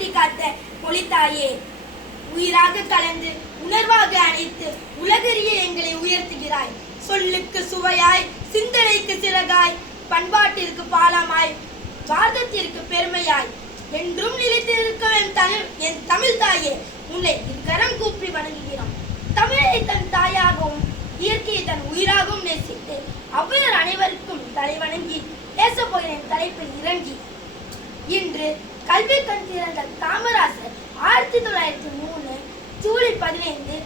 போற்றி காத்த மொழித்தாயே, உயிராக கலந்து உணர்வாக அணைத்து உலகறிய எங்களை உயர்த்துகிறாய். சொல்லுக்கு சுவையாய், சிந்தனைக்கு சிறகாய், பண்பாட்டிற்கு பாலமாய், வாதத்திற்கு பெருமையாய், என்றும் நிலைத்திருக்க என் தமிழ் தாயே, உன்னை கரம் கூப்பி வணங்குகிறோம். தமிழை தன் தாயாகவும் இயற்கையை தன் உயிராகவும் நேசித்து அவ்வையர் அனைவருக்கும் தலைவணங்கி பேசப் போகிறேன் தலைப்பில் இறங்கி. இன்று கல்வி கண் திறந்த காமராசர் 1903 ஜூலை 15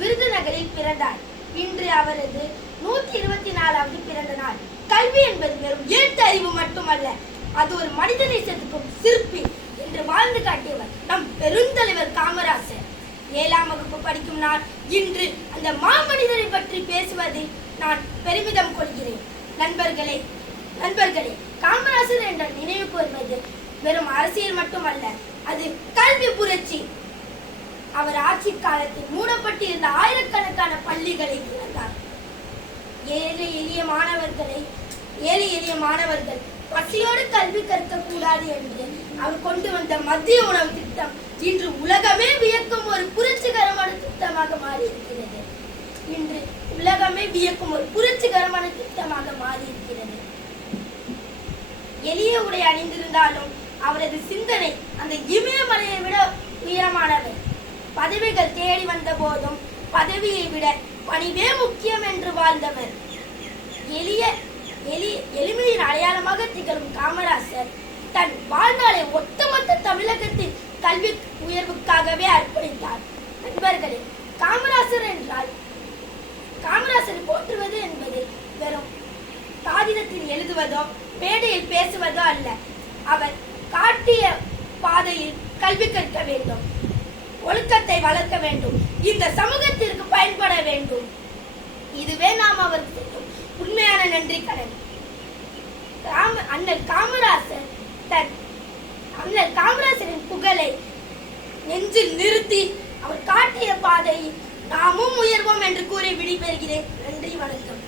விருதுநகரில் பிறந்தார். இன்று அவரது 124வது பிறந்த நாள். கல்வி என்பது வெறும் ஏட்டு அறிவு மட்டுமல்ல, அது ஒரு மனித நேசத்துக்கும் சிற்பி என்று வாழ்ந்து காட்டியவர் நம் பெருந்தலைவர் காமராசர். 7ஆம் வகுப்பு படிக்கும் நான் இன்று அந்த மாமனிதரை பற்றி பேசுவதில் நான் பெருமிதம் கொள்கிறேன். நண்பர்களே, காமராசர் என்ற நினைவு கூர்வது வெறும் அரசியல் மட்டுமல்ல, அது கல்வி புரட்சி. அவர் ஆட்சி காலத்தில் மூடப்பட்டு இருந்த ஆயிரக்கணக்கான பள்ளிகளை திறந்தார். ஏழை எளிய மாணவர்கள் பசியோடு கல்வி கற்க கூடாது என்று அவர் கொண்டு வந்த மதிய உணவு திட்டம் இன்று உலகமே வியக்கும் ஒரு புரட்சிகரமான திட்டமாக மாறி இருக்கிறது. எளிய உடை அணிந்திருந்தாலும் அவரது சிந்தனை அந்த இமயமலையை விட உயரமானவர். பதவிகள் தேடி வந்த போதும் பதவியை விட பணிவே முக்கியம் என்று வாழ்ந்தவர். எளிமையின் அடையாளமாக திகழும் காமராசர் தன் வாழ்நாளை ஒட்டுமொத்த தமிழகத்தின் கல்வி உயர்வுக்காகவே அர்ப்பணித்தார். நண்பர்களே, காமராசரை போற்றுவது என்பது வெறும் காகிதத்தில் எழுதுவதோ மேடையில் பேசுவதோ அல்ல. அவர் காட்டிய பாதையில் கல்வி கற்க வேண்டும், ஒழுக்கத்தை வளர்க்க வேண்டும், இந்த சமூகத்திற்கு பயன்பட வேண்டும். இதுவே நாம் அவருக்கு செய்யும் உண்மையான நன்றி கடன். அண்ணல் காமராசரின் புகழை நெஞ்சில் நிறுத்தி அவர் காட்டிய பாதையில் நாமும் உயர்வோம் என்று கூறி விடைபெறுகிறேன். நன்றி, வணக்கம்.